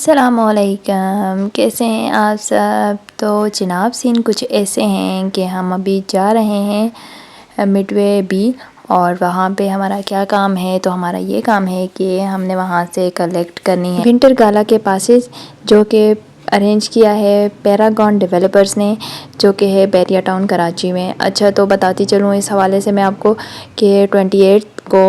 अस्सलामुअलैकुम, कैसे हैं आप सब। तो जनाब सीन कुछ ऐसे हैं कि हम अभी जा रहे हैं मिडवे बी, और वहाँ पे हमारा क्या काम है। तो हमारा ये काम है कि हमने वहाँ से कलेक्ट करनी है विंटर गाला के पासेस, जो कि अरेंज किया है पैरागॉन डेवलपर्स ने, जो कि है बैरिया टाउन कराची में। अच्छा, तो बताती चलूँ इस हवाले से मैं आपको कि 28 को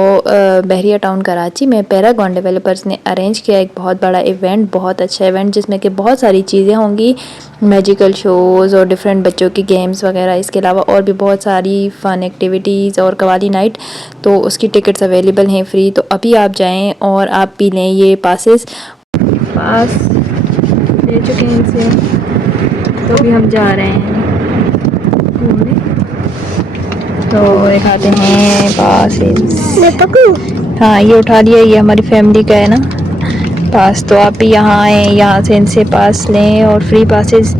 बहरिया टाउन कराची में पैरागॉन डेवलपर्स ने अरेंज किया एक बहुत बड़ा इवेंट, बहुत अच्छा इवेंट, जिसमें कि बहुत सारी चीज़ें होंगी, मैजिकल शोज़ और डिफरेंट बच्चों की गेम्स वगैरह। इसके अलावा और भी बहुत सारी फ़न एक्टिविटीज़ और कवाली नाइट। तो उसकी टिकट्स अवेलेबल हैं फ्री। तो अभी आप जाएं और आप भी लें ये पास ले चुके हैं इनसे। तो अभी हम जा रहे हैं घूमने। तो दिखाते हैं पासेस। हाँ, ये उठा लिया, ये हमारी फैमिली का है ना पास। तो आप भी यहाँ आएँ, यहाँ से इनसे पास लें और फ्री पासेस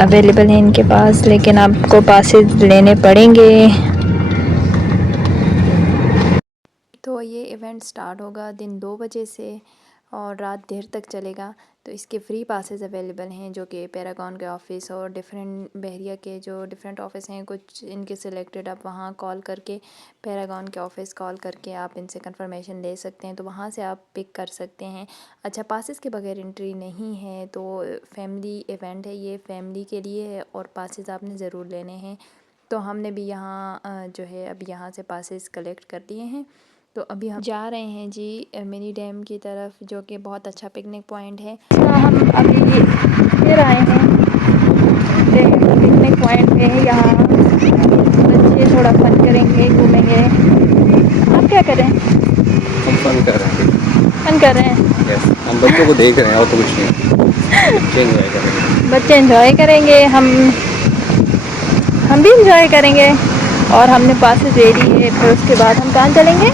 अवेलेबल हैं इनके पास, लेकिन आपको पासेस लेने पड़ेंगे। तो ये इवेंट स्टार्ट होगा दिन 2 बजे से और रात देर तक चलेगा। तो इसके फ्री पासेस अवेलेबल हैं, जो कि पैरागॉन के ऑफ़िस और डिफरेंट बहरिया के जो डिफरेंट ऑफ़िस हैं, कुछ इनके सिलेक्टेड, आप वहाँ कॉल करके पैरागॉन के ऑफ़िस कॉल करके आप इनसे कंफर्मेशन ले सकते हैं। तो वहाँ से आप पिक कर सकते हैं। अच्छा, पासेस के बगैर एंट्री नहीं है। तो फैमिली इवेंट है, ये फैमिली के लिए है और पासेस आपने ज़रूर लेने हैं। तो हमने भी यहाँ जो है अभी यहाँ से पासेस कलेक्ट कर दिए हैं। तो अभी हम जा रहे हैं जी मिनी डैम की तरफ, जो कि बहुत अच्छा पिकनिक पॉइंट है। हम अभी फिर आए हैं पिकनिक पॉइंट पे। यहाँ बच्चे थोड़ा फन करेंगे, घूमेंगे। आप क्या करें? हम फन कर रहे हैं। फन कर रहे हैं? यस, हम बच्चों को देख रहे हैं और तो कुछ नहीं। बच्चे एंजॉय करेंगे। बच्चे एंजॉय करेंगे, हम भी एंजॉय करेंगे। और हमने पासेस दे दी है, फिर उसके बाद हम कहाँ चलेंगे?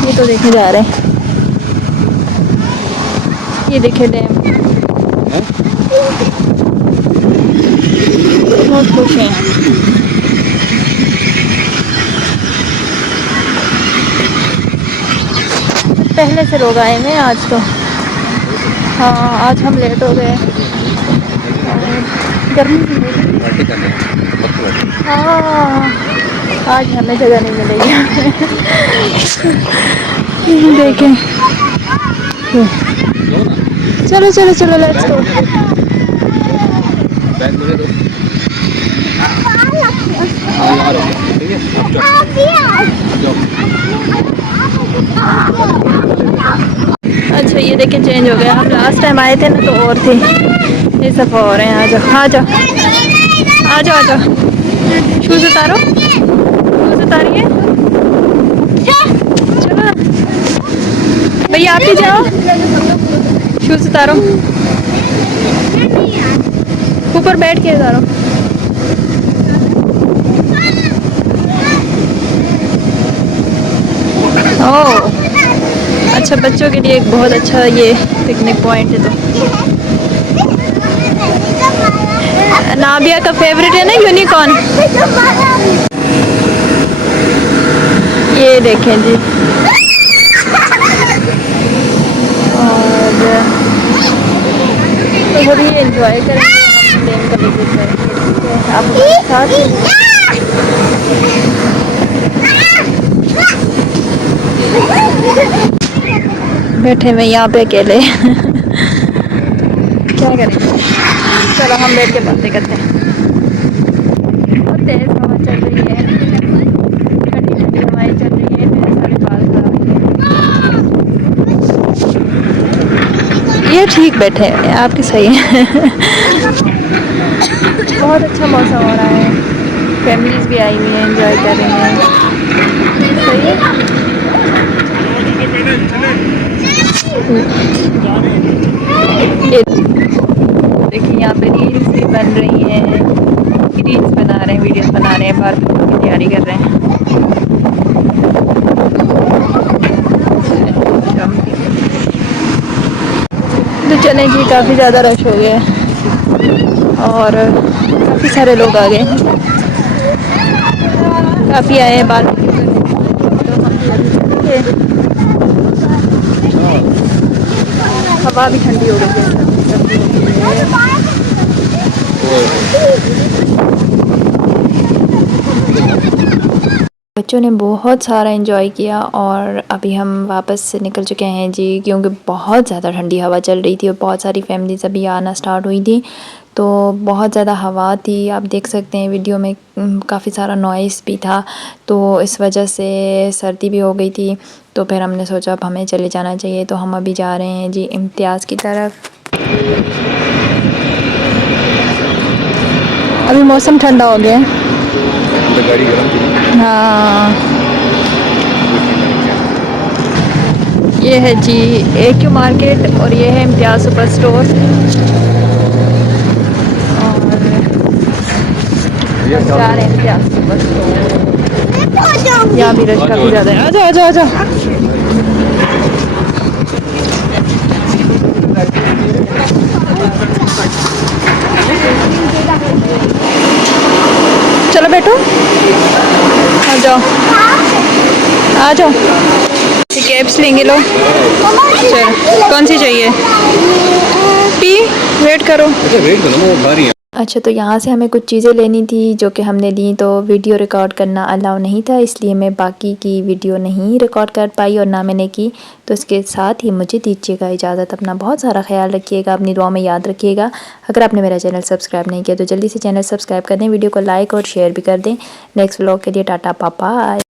ये तो देखे जा रहे हैं, ये देखे डैम। बहुत खुश हैं। पहले से लोग आए हैं आज तो। हाँ, आज हम लेट हो गए। गर्मी भी है। हाँ, आज हमें जगह नहीं मिलेगी। देखें, चलो चलो चलो, लेट्स गो। अच्छा, ये देखिए चेंज हो गया। हम लास्ट टाइम आए थे ना तो और थे, ये सब हो रहे हैं। आ जाओ आ जाओ आ जाओ आ जाओ। शूज़ उतारो, शूज़ उतारिए। चलो ना भैया, आप भी जाओ। शूज़ उतारो, ऊपर बैठ के उतारो। ओह, अच्छा, बच्चों के लिए एक बहुत अच्छा ये पिकनिक पॉइंट है। तो नाबिया का फेवरेट है ना यूनिकॉर्न। ये देखें जी, और तो थोड़ी एंजॉय करेंगे, डैम का विजिट करेंगे आपके साथ। बैठे हुए यहाँ पे अकेले। क्या करें, चलो हम बैठ के बातें करते हैं। बहुत तेज़ हवा चल रही है, ठंडी ठंडी हवाएं चल रही है। मेरे सारे बाल खराब हैं। ये ठीक बैठे हैं, आपकी सही है। बहुत अच्छा मौसम हो रहा है, फैमिलीज़ भी आई हुई हैं, एंजॉय कर रही हैं। सही है। ये देखिए, यहाँ पे रील्स भी बन रही हैं, रील्स बना रहे हैं, वीडियोस बना रहे हैं, बारबेक्यू की तैयारी कर रहे हैं। तो चलें जी, काफ़ी ज़्यादा रश हो गया है और काफ़ी सारे लोग आ गए हैं, काफ़ी आए हैं बारबेक्यू करने। तो हम हवा भी ठंडी हो गई है। बच्चों ने बहुत सारा एंजॉय किया और अभी हम वापस निकल चुके हैं जी, क्योंकि बहुत ज़्यादा ठंडी हवा चल रही थी और बहुत सारी फैमिलीज़ अभी आना स्टार्ट हुई थी, तो बहुत ज़्यादा हवा थी। आप देख सकते हैं वीडियो में काफ़ी सारा नॉइस भी था, तो इस वजह से सर्दी भी हो गई थी। तो फिर हमने सोचा अब हमें चले जाना चाहिए, तो हम अभी जा रहे हैं जी इम्तियाज़ की तरफ। अभी मौसम ठंडा हो गया है। गाड़ी गर्म थी। हाँ, ये है जी AQ मार्केट और ये है इम्तियाज़ सुपर स्टोर। और हम जा रहे हैं इम्तियाज़ सुपर स्टोर। यहाँ भी रश काफ़ी ज़्यादा है। आजा आजा आजा। चलो बैठो, आ जाओ आ जाओ। कैप्स लेंगे लो। चलो कौन सी चाहिए? पी, वेट करो। अच्छा वेट करो, वो बारी है। अच्छा, तो यहाँ से हमें कुछ चीज़ें लेनी थी जो कि हमने ली, तो वीडियो रिकॉर्ड करना अलाउ नहीं था, इसलिए मैं बाकी की वीडियो नहीं रिकॉर्ड कर पाई और ना मैंने की। तो इसके साथ ही मुझे दीजिएगा इजाज़त। अपना बहुत सारा ख्याल रखिएगा, अपनी दुआ में याद रखिएगा। अगर आपने मेरा चैनल सब्सक्राइब नहीं किया तो जल्दी से चैनल सब्सक्राइब कर दें, वीडियो को लाइक और शेयर भी कर दें। नेक्स्ट व्लॉग के लिए टाटा, बाय बाय।